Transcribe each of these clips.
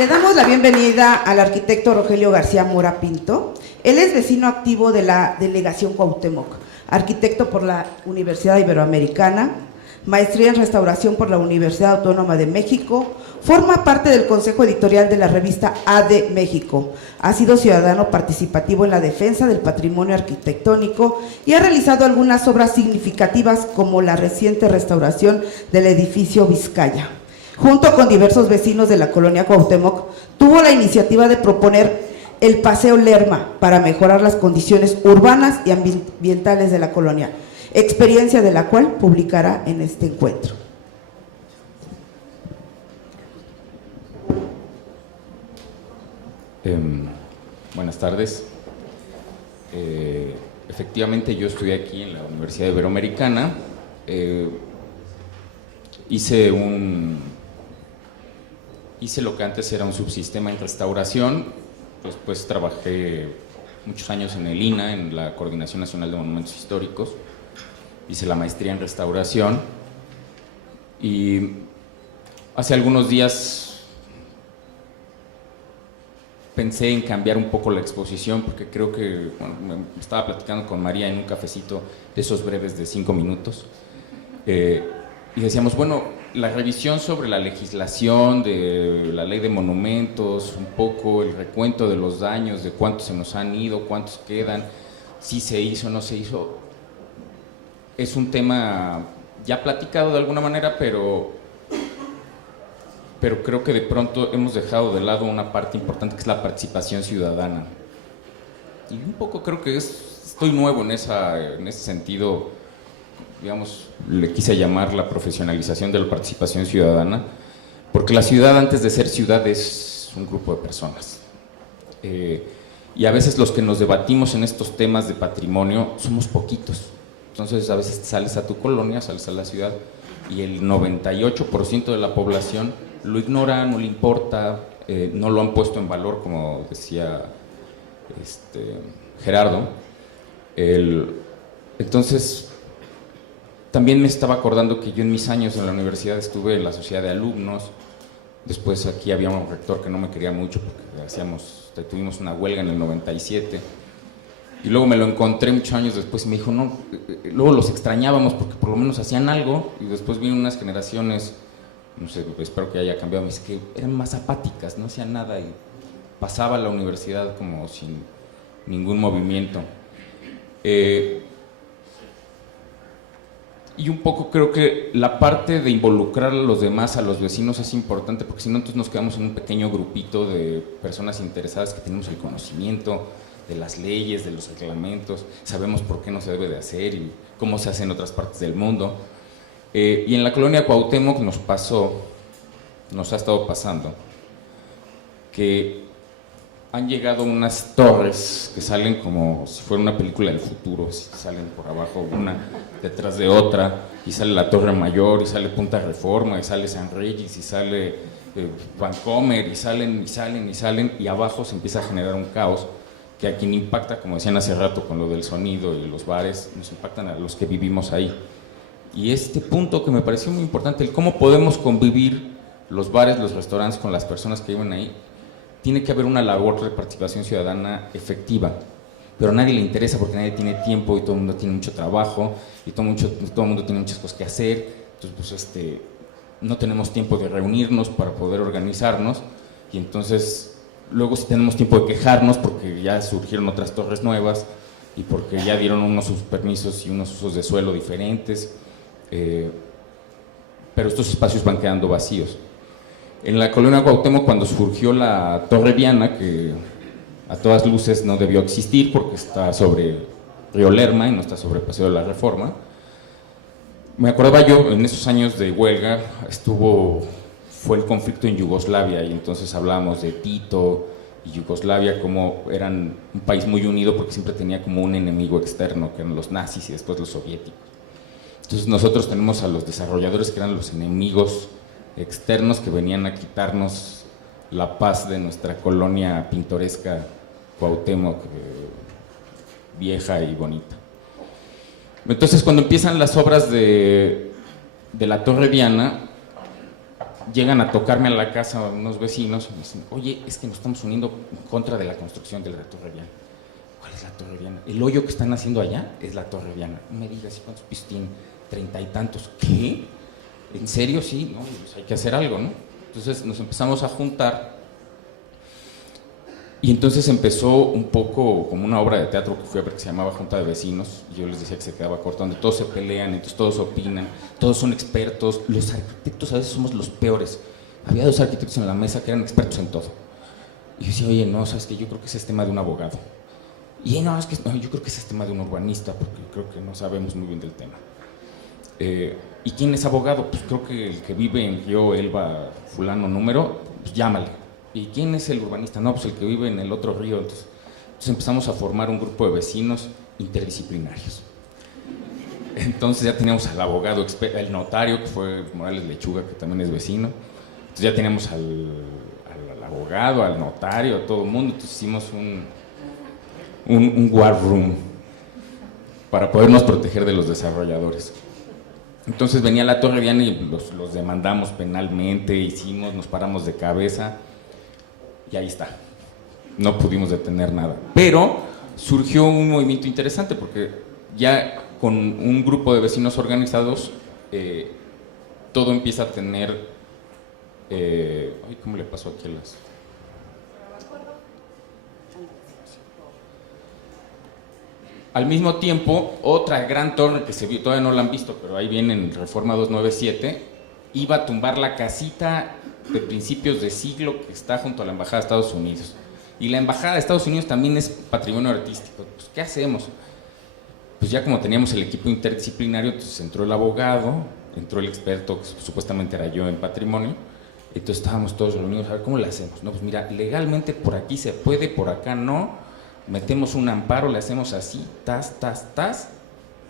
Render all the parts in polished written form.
Le damos la bienvenida al arquitecto Rogelio García Mora Pinto. Él es vecino activo de la Delegación Cuauhtémoc, arquitecto por la Universidad Iberoamericana, maestría en restauración por la Universidad Autónoma de México, forma parte del consejo editorial de la revista AD México, ha sido ciudadano participativo en la defensa del patrimonio arquitectónico y ha realizado algunas obras significativas como la reciente restauración del edificio Vizcaya. Junto con diversos vecinos de la colonia Cuauhtémoc, tuvo la iniciativa de proponer el Paseo Lerma para mejorar las condiciones urbanas y ambientales de la colonia, experiencia de la cual publicará en este encuentro. Buenas tardes. Efectivamente, yo estudié aquí en la Universidad Iberoamericana. Hice lo que antes era un subsistema en restauración. Después trabajé muchos años en el INAH, en la Coordinación Nacional de Monumentos Históricos. Hice la maestría en restauración y hace algunos días pensé en cambiar un poco la exposición porque creo que, bueno, estaba platicando con María en un cafecito de esos breves de 5 minutos y decíamos, bueno, la revisión sobre la legislación de la ley de monumentos, un poco el recuento de los daños, de cuántos se nos han ido, cuántos quedan, si se hizo o no se hizo, es un tema ya platicado de alguna manera, pero creo que de pronto hemos dejado de lado una parte importante que es la participación ciudadana. Y un poco creo que estoy nuevo en ese sentido, digamos, le quise llamar la profesionalización de la participación ciudadana, porque la ciudad, antes de ser ciudad, es un grupo de personas. Y a veces los que nos debatimos en estos temas de patrimonio somos poquitos. Entonces a veces sales a tu colonia, sales a la ciudad y el 98% de la población lo ignora, no le importa, no lo han puesto en valor, como decía Gerardo. Entonces, también me estaba acordando que yo en mis años en la universidad estuve en la sociedad de alumnos. Después aquí había un rector que no me quería mucho porque tuvimos una huelga en el 97. Y luego me lo encontré muchos años después y me dijo, no, luego los extrañábamos porque por lo menos hacían algo. Y después vino unas generaciones, no sé, espero que haya cambiado, me dice que eran más apáticas, no hacían nada y pasaba la universidad como sin ningún movimiento. Y un poco creo que la parte de involucrar a los demás, a los vecinos, es importante, porque si no, entonces nos quedamos en un pequeño grupito de personas interesadas que tenemos el conocimiento de las leyes, de los reglamentos, sabemos por qué no se debe de hacer y cómo se hace en otras partes del mundo. Y en la colonia Cuauhtémoc nos ha estado pasando, que han llegado unas torres que salen como si fuera una película del futuro, salen por abajo una detrás de otra, y sale la Torre Mayor, y sale Punta Reforma, y sale San Reyes, y sale Vancomer, y salen, y abajo se empieza a generar un caos que a quien impacta, como decían hace rato con lo del sonido y los bares, nos impactan a los que vivimos ahí. Y este punto que me pareció muy importante, el cómo podemos convivir los bares, los restaurantes con las personas que viven ahí, tiene que haber una labor de participación ciudadana efectiva, pero a nadie le interesa porque nadie tiene tiempo y todo el mundo tiene mucho trabajo y todo el mundo tiene muchas cosas que hacer, entonces pues no tenemos tiempo de reunirnos para poder organizarnos y entonces luego sí tenemos tiempo de quejarnos porque ya surgieron otras torres nuevas y porque ya dieron unos permisos y unos usos de suelo diferentes, pero estos espacios van quedando vacíos. En la colonia Cuauhtémoc, cuando surgió la Torre Viana, que a todas luces no debió existir porque está sobre Río Lerma y no está sobre Paseo de la Reforma, me acordaba yo, en esos años de huelga, fue el conflicto en Yugoslavia y entonces hablábamos de Tito y Yugoslavia como eran un país muy unido porque siempre tenía como un enemigo externo, que eran los nazis y después los soviéticos. Entonces nosotros tenemos a los desarrolladores que eran los enemigos externos que venían a quitarnos la paz de nuestra colonia pintoresca Cuauhtémoc, vieja y bonita. Entonces cuando empiezan las obras de la Torre Diana, llegan a tocarme a la casa unos vecinos y me dicen, oye, es que nos estamos uniendo en contra de la construcción de la Torre Diana. ¿Cuál es la Torre Diana? El hoyo que están haciendo allá es la Torre Diana. No me digas, ¿cuántos pisos tienen? 30 y tantos. ¿Qué? ¿En serio? Sí, no, pues hay que hacer algo, ¿no? Entonces nos empezamos a juntar y entonces empezó un poco como una obra de teatro que fui a ver que se llamaba Junta de Vecinos, y yo les decía que se quedaba corto, donde todos se pelean, entonces todos opinan, todos son expertos, los arquitectos a veces somos los peores. Había 2 arquitectos en la mesa que eran expertos en todo. Y yo decía, oye, no, sabes que yo creo que ese es tema de un abogado. Y no, es que no, yo creo que ese es tema de un urbanista, porque creo que no sabemos muy bien del tema. ¿Y quién es abogado? Pues creo que el que vive en Río Elba, fulano número, pues llámale. ¿Y quién es el urbanista? No, pues el que vive en el otro río. Entonces empezamos a formar un grupo de vecinos interdisciplinarios. Entonces ya teníamos al abogado, el notario, que fue Morales Lechuga, que también es vecino. Entonces ya teníamos al abogado, al notario, a todo el mundo. Entonces hicimos un war room para podernos proteger de los desarrolladores. Entonces venía la Torre Diana y los demandamos penalmente, nos paramos de cabeza y ahí está. No pudimos detener nada. Pero surgió un movimiento interesante porque ya con un grupo de vecinos organizados todo empieza a tener... ¿cómo le pasó aquí a las...? Al mismo tiempo, otra gran torre que se vio, todavía no la han visto, pero ahí viene en Reforma 297, iba a tumbar la casita de principios de siglo que está junto a la Embajada de Estados Unidos. Y la Embajada de Estados Unidos también es patrimonio artístico. Pues, ¿qué hacemos? Pues ya como teníamos el equipo interdisciplinario, entonces entró el abogado, entró el experto, que supuestamente era yo en patrimonio, entonces estábamos todos reunidos, a ver, ¿cómo le hacemos? No, pues mira, legalmente por aquí se puede, por acá no, metemos un amparo, le hacemos así, tas,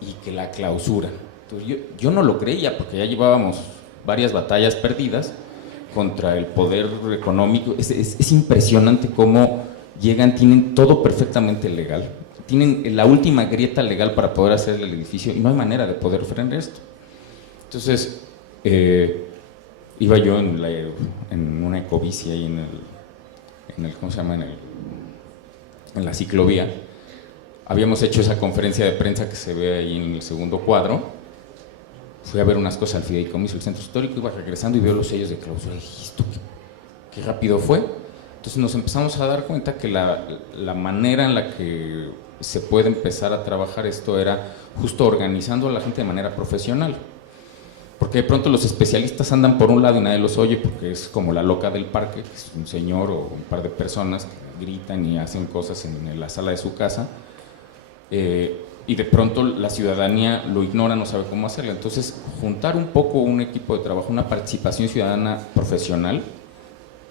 y que la clausuran. Entonces yo no lo creía, porque ya llevábamos varias batallas perdidas contra el poder económico. Es impresionante cómo llegan, tienen todo perfectamente legal, tienen la última grieta legal para poder hacer el edificio y no hay manera de poder frenar esto. Entonces, iba yo en una ecobici ahí en el ¿cómo se llama? En la ciclovía. Habíamos hecho esa conferencia de prensa que se ve ahí en el segundo cuadro. Fui a ver unas cosas al fideicomiso del centro histórico, iba regresando y veo los sellos de clausura y dije, ¿esto qué rápido fue? Entonces nos empezamos a dar cuenta que la manera en la que se puede empezar a trabajar esto era justo organizando a la gente de manera profesional. Porque de pronto los especialistas andan por un lado y nadie los oye, porque es como la loca del parque, que es un señor o un par de personas que gritan y hacen cosas en la sala de su casa, y de pronto la ciudadanía lo ignora, no sabe cómo hacerlo. Entonces, juntar un poco un equipo de trabajo, una participación ciudadana profesional,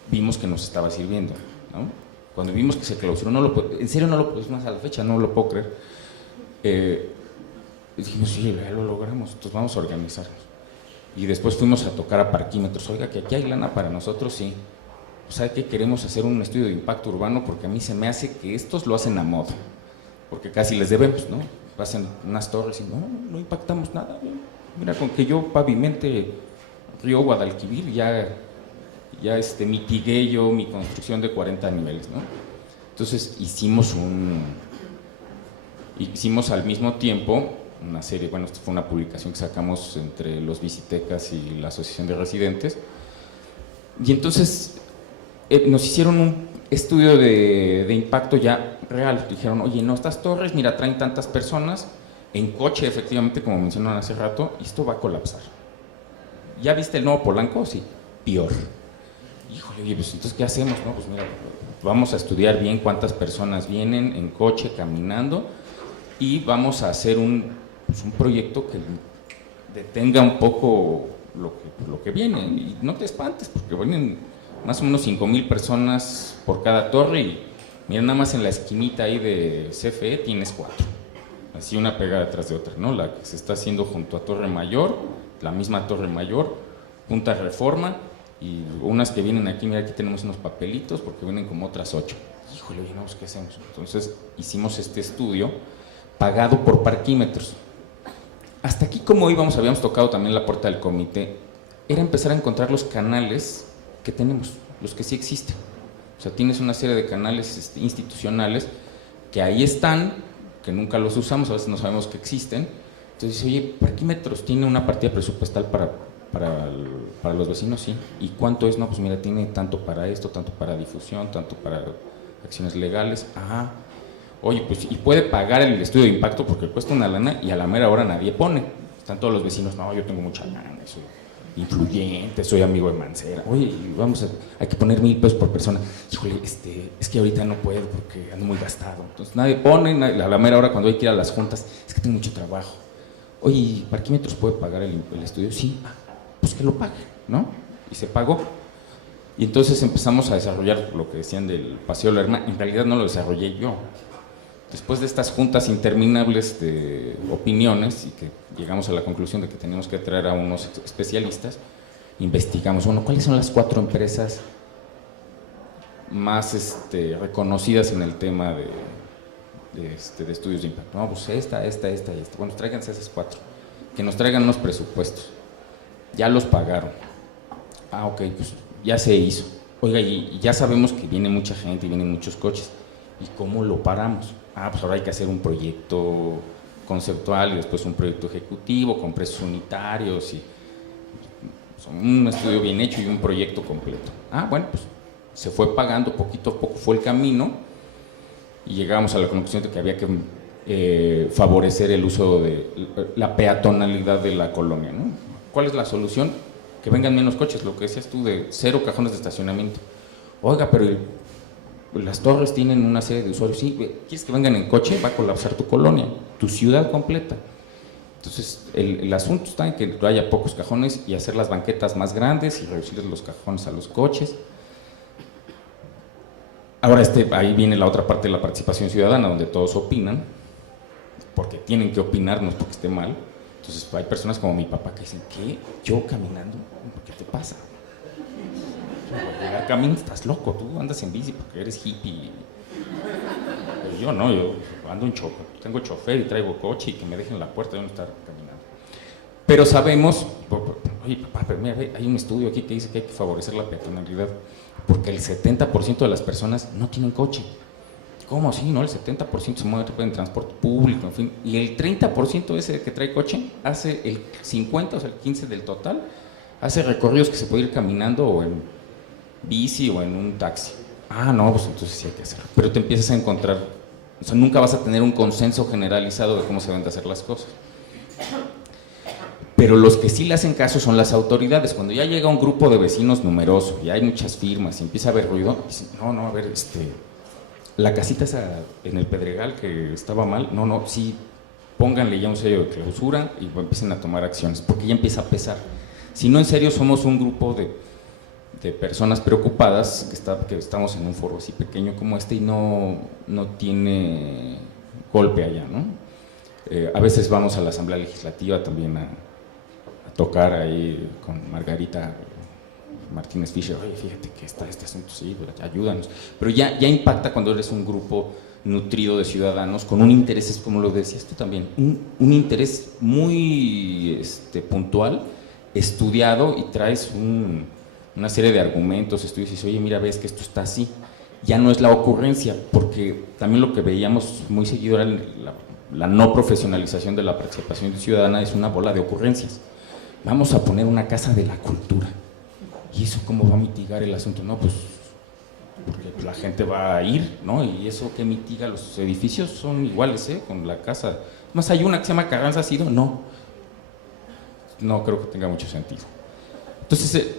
vimos que nos estaba sirviendo, ¿no? Cuando vimos que se clausuró, en serio no lo puedo, más a la fecha no lo puedo creer, dijimos, sí, ya lo logramos, entonces vamos a organizarnos. Y después fuimos a tocar a parquímetros. Oiga, que aquí hay lana para nosotros, sí. ¿Sabe qué? Queremos hacer un estudio de impacto urbano porque a mí se me hace que estos lo hacen a moda. Porque casi les debemos, ¿no? Hacen unas torres y no impactamos nada. Mira, con que yo pavimente Río Guadalquivir, ya mitigué yo mi construcción de 40 niveles, ¿no? Entonces hicimos al mismo tiempo una serie, bueno, esto fue una publicación que sacamos entre los Visitecas y la Asociación de Residentes, y entonces nos hicieron un estudio de impacto ya real. Dijeron, oye, no, estas torres, mira, traen tantas personas, en coche, efectivamente, como mencionaron hace rato, y esto va a colapsar. ¿Ya viste el nuevo Polanco? Sí, peor. Híjole, oye, pues entonces, ¿qué hacemos? No, pues mira, vamos a estudiar bien cuántas personas vienen en coche, caminando, y vamos a hacer un proyecto que detenga un poco lo que viene. Y no te espantes, porque vienen más o menos 5,000 personas por cada torre, y mira, nada más en la esquinita ahí de CFE tienes 4, así una pegada detrás de otra, ¿no? La que se está haciendo junto a Torre Mayor, la misma Torre Mayor, Punta Reforma, y unas que vienen aquí, mira, aquí tenemos unos papelitos porque vienen como otras 8. Híjole, oye, no, ¿qué hacemos? Entonces hicimos este estudio pagado por parquímetros. Hasta aquí, como íbamos, habíamos tocado también la puerta del comité, era empezar a encontrar los canales que tenemos, los que sí existen. O sea, tienes una serie de canales institucionales que ahí están, que nunca los usamos, a veces no sabemos que existen. Entonces, oye, Parquímetros tiene una partida presupuestal para los vecinos, sí. ¿Y cuánto es? No, pues mira, tiene tanto para esto, tanto para difusión, tanto para acciones legales. Ah, oye, pues, y puede pagar el estudio de impacto porque cuesta una lana y a la mera hora nadie pone. Están todos los vecinos, no, yo tengo mucha lana, soy influyente, soy amigo de Mancera. Oye, hay que poner 1,000 pesos por persona. Híjole, es que ahorita no puedo porque ando muy gastado. Entonces nadie pone, a la mera hora cuando hay que ir a las juntas, es que tengo mucho trabajo. Oye, ¿Parquímetros puede pagar el estudio? Sí, pues que lo pague, ¿no? Y se pagó. Y entonces empezamos a desarrollar lo que decían del Paseo Lerma. En realidad no lo desarrollé yo. Después de estas juntas interminables de opiniones y que llegamos a la conclusión de que teníamos que traer a unos especialistas, investigamos, bueno, ¿cuáles son las 4 empresas más reconocidas en el tema de estudios de impacto? No, pues esta. Bueno, tráiganse esas 4, que nos traigan unos presupuestos. Ya los pagaron. Ah, ok, pues ya se hizo. Oiga, y ya sabemos que viene mucha gente y vienen muchos coches. ¿Y cómo lo paramos? Ah, pues ahora hay que hacer un proyecto conceptual y después un proyecto ejecutivo con precios unitarios y un estudio bien hecho y un proyecto completo. Ah, bueno, pues se fue pagando poquito a poco, fue el camino y llegamos a la conclusión de que había que favorecer el uso de la peatonalidad de la colonia, ¿no? ¿Cuál es la solución? Que vengan menos coches, lo que decías tú de 0 cajones de estacionamiento. Oiga, pero las torres tienen una serie de usuarios, sí, ¿quieres que vengan en coche? Va a colapsar tu colonia, tu ciudad completa. Entonces, el asunto está en que haya pocos cajones y hacer las banquetas más grandes y reducirles los cajones a los coches. Ahora, ahí viene la otra parte de la participación ciudadana, donde todos opinan, porque tienen que opinar, no es porque esté mal. Entonces, hay personas como mi papá que dicen, ¿qué? ¿Yo caminando? ¿Qué te pasa? Llegar camino, estás loco, tú andas en bici porque eres hippie. Pero yo no, yo ando en chofer, tengo chofer y traigo coche y que me dejen la puerta, yo no estar caminando. Pero sabemos, oye papá, pero mira, hay un estudio aquí que dice que hay que favorecer la peatonalidad porque el 70% de las personas no tienen coche. ¿Cómo así? No, el 70% se mueve en transporte público, en fin, y el 30% ese que trae coche hace el 50, o sea, el 15 del total, hace recorridos que se puede ir caminando o en bici o en un taxi. Ah, no, pues entonces sí hay que hacerlo. Pero te empiezas a encontrar, o sea, nunca vas a tener un consenso generalizado de cómo se deben de hacer las cosas. Pero los que sí le hacen caso son las autoridades. Cuando ya llega un grupo de vecinos numeroso y hay muchas firmas y empieza a haber ruido, dicen, no, a ver, la casita esa en el Pedregal que estaba mal, no, sí, pónganle ya un sello de clausura y empiecen a tomar acciones, porque ya empieza a pesar. Si no, en serio, somos un grupo de personas preocupadas que estamos en un foro así pequeño como este y no tiene golpe allá, ¿no? A veces vamos a la Asamblea Legislativa también a tocar ahí con Margarita Martínez Fischer, oye, fíjate que está este asunto, sí, ayúdanos. Pero ya impacta cuando eres un grupo nutrido de ciudadanos con un interés, como lo decías tú también, un interés muy puntual, estudiado y traes una serie de argumentos, estudios y dices, oye, mira, ves que esto está así. Ya no es la ocurrencia, porque también lo que veíamos muy seguido era la no profesionalización de la participación ciudadana, es una bola de ocurrencias. Vamos a poner una casa de la cultura. ¿Y eso cómo va a mitigar el asunto? No, pues porque la gente va a ir, ¿no? Y eso que mitiga, los edificios son iguales, con la casa. Más hay una que se llama Carranza Sido, no creo que tenga mucho sentido. Entonces,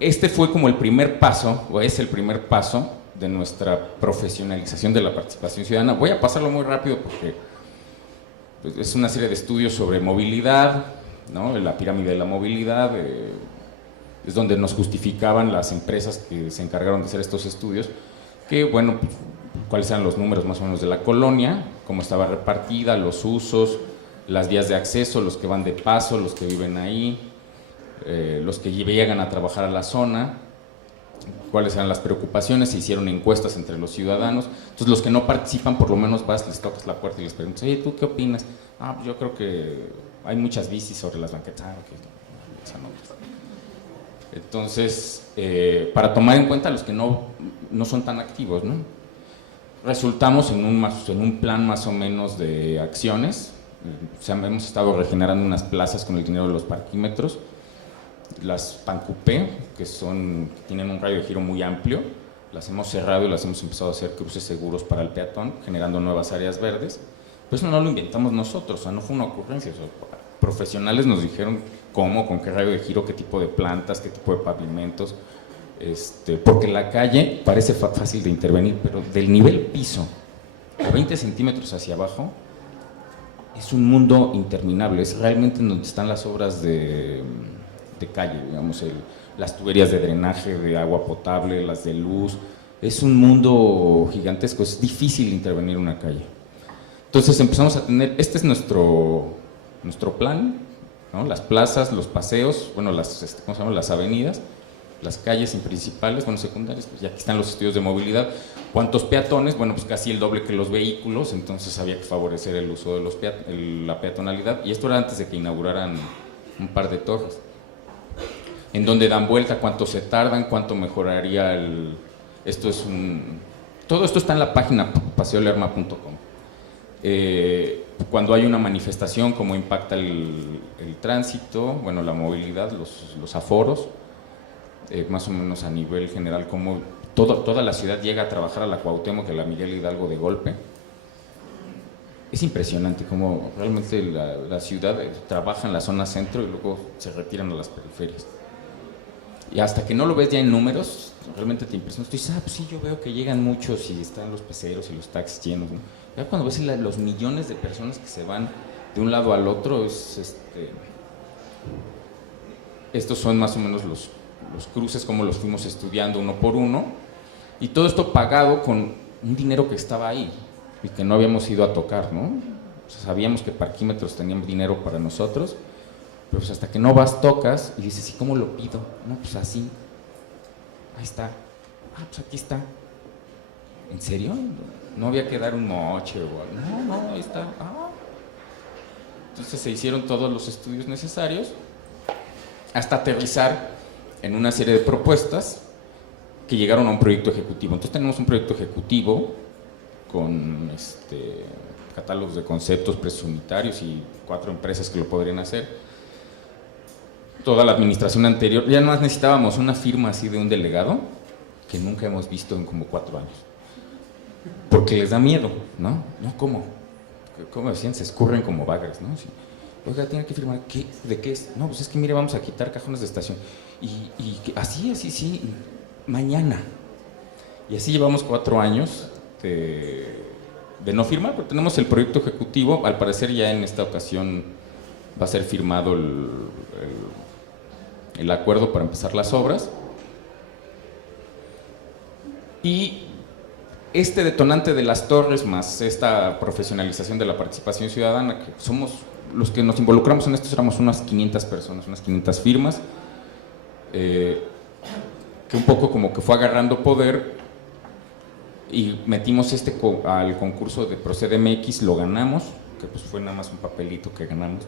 este fue como el primer paso, o es el primer paso de nuestra profesionalización de la participación ciudadana. Voy a pasarlo muy rápido porque pues, es una serie de estudios sobre movilidad, ¿no? La pirámide de la movilidad, es donde nos justificaban las empresas que se encargaron de hacer estos estudios, que bueno, pues, cuáles eran los números más o menos de la colonia, cómo estaba repartida, los usos, las vías de acceso, los que van de paso, los que viven ahí, los que llegan a trabajar a la zona, cuáles eran las preocupaciones, se hicieron encuestas entre los ciudadanos. Entonces los que no participan, por lo menos vas, les tocas la puerta y les preguntas, oye, ¿tú qué opinas? Ah, pues yo creo que hay muchas bicis sobre las banquetas. Ah, okay. Entonces, para tomar en cuenta a los que no son tan activos, ¿no? Resultamos en un plan más o menos de acciones. O sea, hemos estado regenerando unas plazas con el dinero de los parquímetros, las Pancupé, que tienen un radio de giro muy amplio, las hemos cerrado y las hemos empezado a hacer cruces seguros para el peatón, generando nuevas áreas verdes. Pero eso no lo inventamos nosotros, o sea, no fue una ocurrencia. O sea, profesionales nos dijeron cómo, con qué radio de giro, qué tipo de plantas, qué tipo de pavimentos, porque la calle parece fácil de intervenir, pero del nivel piso a 20 centímetros hacia abajo es un mundo interminable. Es realmente en donde están las obras de calle, digamos, las tuberías de drenaje, de agua potable, las de luz. Es un mundo gigantesco, es difícil intervenir en una calle. Entonces empezamos a tener, este es nuestro plan, ¿no? Las plazas, los paseos, bueno, ¿cómo se llaman? Las avenidas, las calles principales, bueno, secundarias, pues ya aquí están los estudios de movilidad. ¿Cuántos peatones? Bueno, pues casi el doble que los vehículos, entonces había que favorecer el uso de la peatonalidad, y esto era antes de que inauguraran un par de torres. En dónde dan vuelta, cuánto se tardan, cuánto mejoraría todo esto está en la página paseolerma.com. Cuando hay una manifestación, cómo impacta el tránsito, bueno, la movilidad, los aforos, más o menos a nivel general, cómo toda la ciudad llega a trabajar a la Cuauhtémoc, a la Miguel Hidalgo de golpe. Es impresionante cómo realmente la ciudad trabaja en la zona centro y luego se retiran a las periferias. Y hasta que no lo ves ya en números, realmente te impresiona. Tú dices, pues sí, yo veo que llegan muchos y están los peceros y los taxis llenos, ¿no? Ya cuando ves los millones de personas que se van de un lado al otro, estos son más o menos los cruces, como los fuimos estudiando uno por uno, y todo esto pagado con un dinero que estaba ahí y que no habíamos ido a tocar, ¿no? O sea, sabíamos que Parquímetros tenían dinero para nosotros, pero pues hasta que no vas, tocas y dices, ¿y cómo lo pido? No, pues así, ahí está, pues aquí está. ¿En serio? No había que dar un moche o algo. No, ahí está. Entonces se hicieron todos los estudios necesarios hasta aterrizar en una serie de propuestas que llegaron a un proyecto ejecutivo. Entonces tenemos un proyecto ejecutivo con catálogos de conceptos, precios unitarios y 4 empresas que lo podrían hacer. Toda la administración anterior, ya nomás necesitábamos una firma así de un delegado que nunca hemos visto en como 4 años. Porque les da miedo, ¿no? No, ¿cómo? ¿Cómo decían? Se escurren como bagres, ¿no? Sí. Oiga, tiene que firmar, ¿de qué es? No, pues es que mire, vamos a quitar cajones de estación. Y así, sí, mañana. Y así llevamos 4 años de no firmar, pero tenemos el proyecto ejecutivo. Al parecer ya en esta ocasión va a ser firmado el acuerdo para empezar las obras. Y este detonante de las torres, más esta profesionalización de la participación ciudadana, que somos los que nos involucramos en esto, éramos unas 500 personas, unas 500 firmas, que un poco como que fue agarrando poder, y metimos al concurso de ProcedMX, lo ganamos, que pues fue nada más un papelito que ganamos,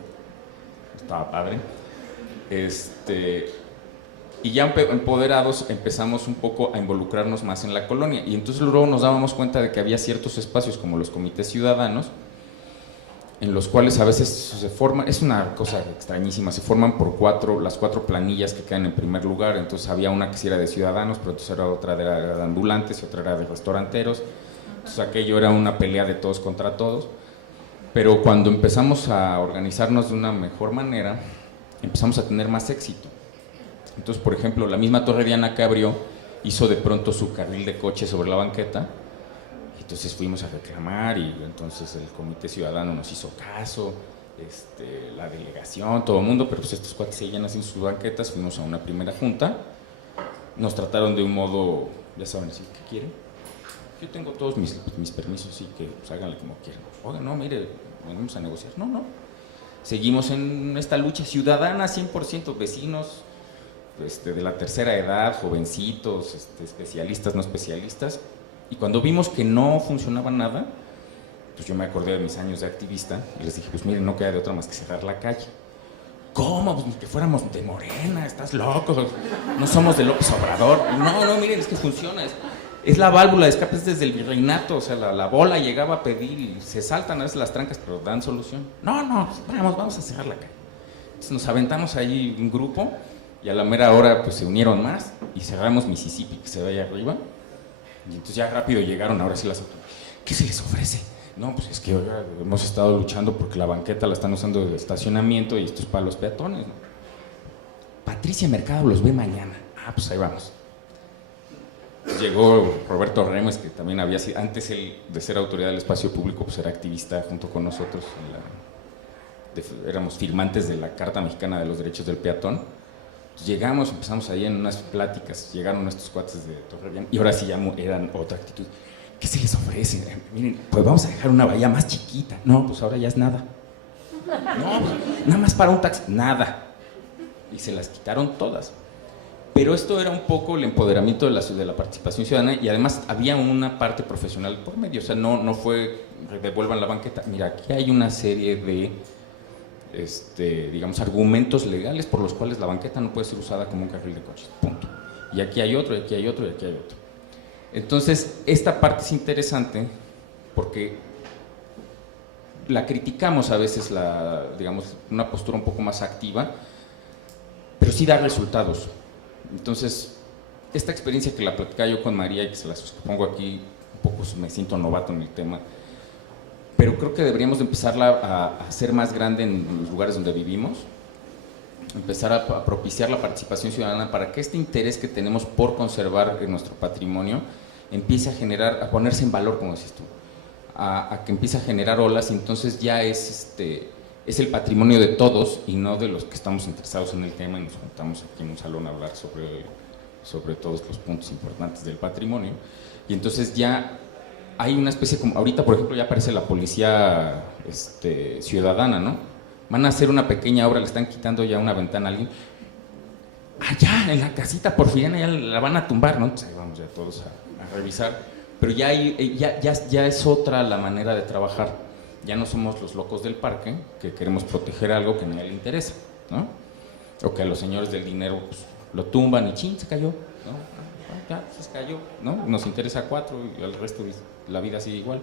estaba padre. Y ya empoderados empezamos un poco a involucrarnos más en la colonia, y entonces luego nos dábamos cuenta de que había ciertos espacios como los comités ciudadanos en los cuales a veces se forman, es una cosa extrañísima, se forman por las 4 planillas que quedan en primer lugar. Entonces había una que sí era de ciudadanos, pero entonces otra era de ambulantes y otra era de restauranteros. Entonces aquello era una pelea de todos contra todos. Pero cuando empezamos a organizarnos de una mejor manera, empezamos a tener más éxito. Entonces, por ejemplo, la misma Torre Diana que abrió hizo de pronto su carril de coche sobre la banqueta. Entonces fuimos a reclamar, y entonces el comité ciudadano nos hizo caso, la delegación, todo el mundo, pero pues estos cuates seguían haciendo sus banquetas. Fuimos a una primera junta, nos trataron de un modo, ya saben, decir, ¿qué quieren? Yo tengo todos mis permisos, y que pues, háganle como quieran. Oiga, no, mire, venimos a negociar. No. Seguimos en esta lucha ciudadana, 100% vecinos, de la tercera edad, jovencitos, especialistas, no especialistas. Y cuando vimos que no funcionaba nada, pues yo me acordé de mis años de activista y les dije, pues miren, no queda de otra más que cerrar la calle. ¿Cómo? Pues ni que fuéramos de Morena, estás loco, no somos de López Obrador. No, miren, es que funciona, es la válvula de escape, es desde el virreinato, o sea, la bola llegaba a pedir y se saltan a veces las trancas, pero dan solución. No, vamos a cerrar la calle. Entonces nos aventamos ahí un grupo y a la mera hora pues se unieron más y cerramos Mississippi, que se ve ahí arriba, y entonces ya rápido llegaron, ahora sí las autoridades. ¿Qué se les ofrece? No, pues es que oiga, hemos estado luchando porque la banqueta la están usando de estacionamiento y esto es para los peatones, ¿no? Patricia Mercado los ve mañana. Ah, pues ahí vamos. Llegó Roberto Remes, que también había sido, antes él de ser autoridad del espacio público, pues era activista junto con nosotros, éramos firmantes de la Carta Mexicana de los Derechos del Peatón. Llegamos, empezamos ahí en unas pláticas, llegaron estos cuates de Torreón y ahora sí ya eran otra actitud. ¿Qué se les ofrece? Miren, pues vamos a dejar una bahía más chiquita. No, pues ahora ya es nada. No, pues, nada más para un taxi, nada. Y se las quitaron todas. Pero esto era un poco el empoderamiento de la participación ciudadana y además había una parte profesional por medio. O sea, no fue devuelvan la banqueta. Mira, aquí hay una serie de, digamos, argumentos legales por los cuales la banqueta no puede ser usada como un carril de coches. Punto. Y aquí hay otro, y aquí hay otro, y aquí hay otro. Entonces, esta parte es interesante porque la criticamos a veces, digamos, una postura un poco más activa, pero sí da resultados. Entonces, esta experiencia que la platicaba yo con María y que se las pongo aquí, un poco me siento novato en el tema, pero creo que deberíamos de empezarla a hacer más grande en los lugares donde vivimos, empezar a propiciar la participación ciudadana para que este interés que tenemos por conservar nuestro patrimonio empiece a generar, a ponerse en valor, como decís tú, a que empiece a generar olas y entonces ya es el patrimonio de todos y no de los que estamos interesados en el tema y nos juntamos aquí en un salón a hablar sobre todos los puntos importantes del patrimonio. Y entonces ya hay una especie como, ahorita por ejemplo ya aparece la policía ciudadana, ¿no? Van a hacer una pequeña obra, le están quitando ya una ventana a alguien. Allá en la casita porfiriana ya la van a tumbar, ¿no? Entonces ahí vamos ya todos a revisar. Pero ya es otra la manera de trabajar. Ya no somos los locos del parque que queremos proteger algo que a nadie le interesa, ¿no? O que a los señores del dinero pues, lo tumban y chin, se cayó, ¿no? Ya se cayó, ¿no? Nos interesa a 4 y al resto la vida sigue igual.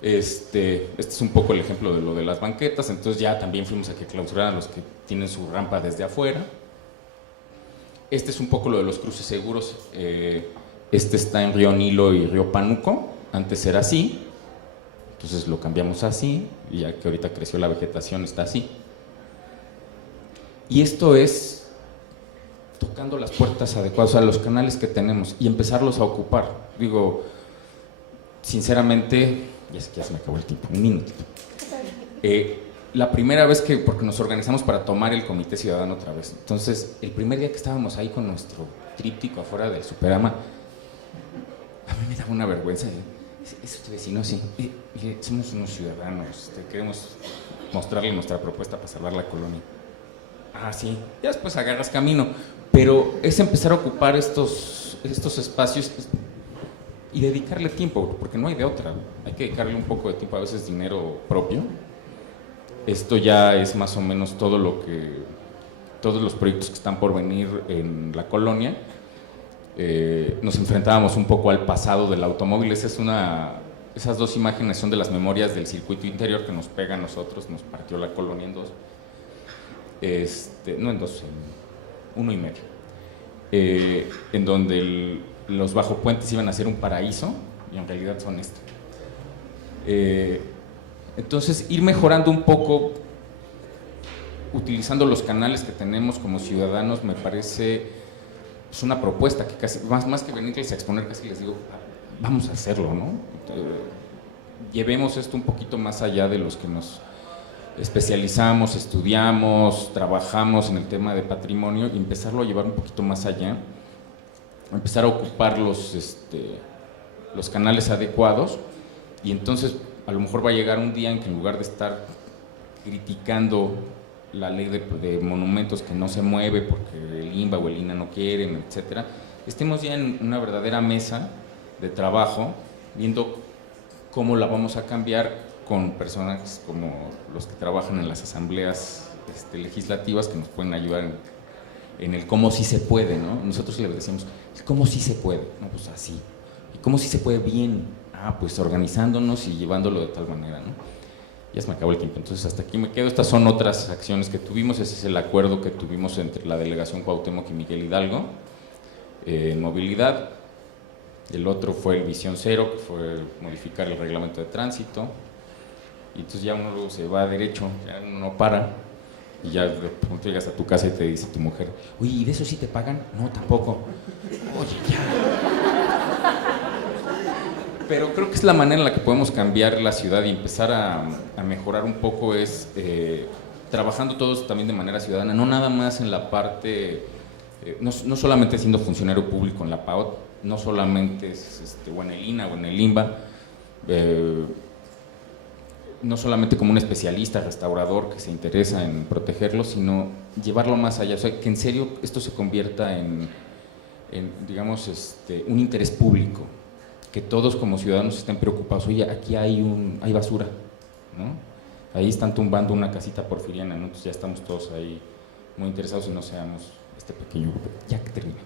Este es un poco el ejemplo de lo de las banquetas. Entonces ya también fuimos a que clausuraran los que tienen su rampa desde afuera. Este es un poco lo de los cruces seguros. Está en Río Nilo y Río Pánuco. Antes era así, entonces lo cambiamos así, y ya que ahorita creció la vegetación está así. Y esto es tocando las puertas adecuadas, o sea, los canales que tenemos y empezarlos a ocupar. Digo, sinceramente, ya sé que ya se me acabó el tiempo, un minutito. La primera vez porque nos organizamos para tomar el Comité Ciudadano otra vez, entonces el primer día que estábamos ahí con nuestro tríptico afuera del Superama, a mí me daba una vergüenza. ¿Es tu vecino? Sí. Somos unos ciudadanos, queremos mostrarle nuestra propuesta para salvar la colonia. Ah, sí. Ya después agarras camino. Pero es empezar a ocupar estos espacios y dedicarle tiempo, porque no hay de otra. Hay que dedicarle un poco de tiempo, a veces dinero propio. Esto ya es más o menos todos los proyectos que están por venir en la colonia. Nos enfrentábamos un poco al pasado del automóvil. Esas dos imágenes son de las memorias del circuito interior que nos pega a nosotros, nos partió la colonia en dos. No en dos, en 1,5. En donde los bajopuentes iban a ser un paraíso y en realidad son esto. Entonces, ir mejorando un poco, utilizando los canales que tenemos como ciudadanos, me parece es una propuesta que casi, más que venirles a exponer, casi les digo, vamos a hacerlo, ¿no? Llevemos esto un poquito más allá de los que nos especializamos, estudiamos, trabajamos en el tema de patrimonio y empezarlo a llevar un poquito más allá, empezar a ocupar los canales adecuados y entonces a lo mejor va a llegar un día en que en lugar de estar criticando la ley de monumentos que no se mueve porque el INBA o el INA no quieren, etcétera, estemos ya en una verdadera mesa de trabajo viendo cómo la vamos a cambiar con personas como los que trabajan en las asambleas legislativas que nos pueden ayudar en el cómo sí se puede, ¿no? Nosotros le decíamos, ¿cómo sí se puede? No, pues así. ¿Y cómo sí se puede bien? Pues organizándonos y llevándolo de tal manera, ¿no? Ya se me acabó el tiempo, entonces hasta aquí me quedo. Estas son otras acciones que tuvimos. Ese es el acuerdo que tuvimos entre la delegación Cuauhtémoc y Miguel Hidalgo en movilidad. El otro fue el Visión Cero, que fue modificar el reglamento de tránsito. Y entonces ya uno luego se va derecho, ya uno no para. Y ya de pronto llegas a tu casa y te dice tu mujer, oye, ¿y de eso sí te pagan? No, tampoco. Oye, ya. Pero creo que es la manera en la que podemos cambiar la ciudad y empezar a mejorar un poco, es trabajando todos también de manera ciudadana, no nada más en la parte, no solamente siendo funcionario público en la PAOT, no solamente o en el INA o en el INBA, no solamente como un especialista, restaurador que se interesa en protegerlo, sino llevarlo más allá, o sea, que en serio esto se convierta en digamos, un interés público, que todos como ciudadanos estén preocupados. Oye, aquí hay basura, ¿no? Ahí están tumbando una casita porfiriana, ¿no? Entonces ya estamos todos ahí muy interesados y no seamos este pequeño grupo. Ya que termine.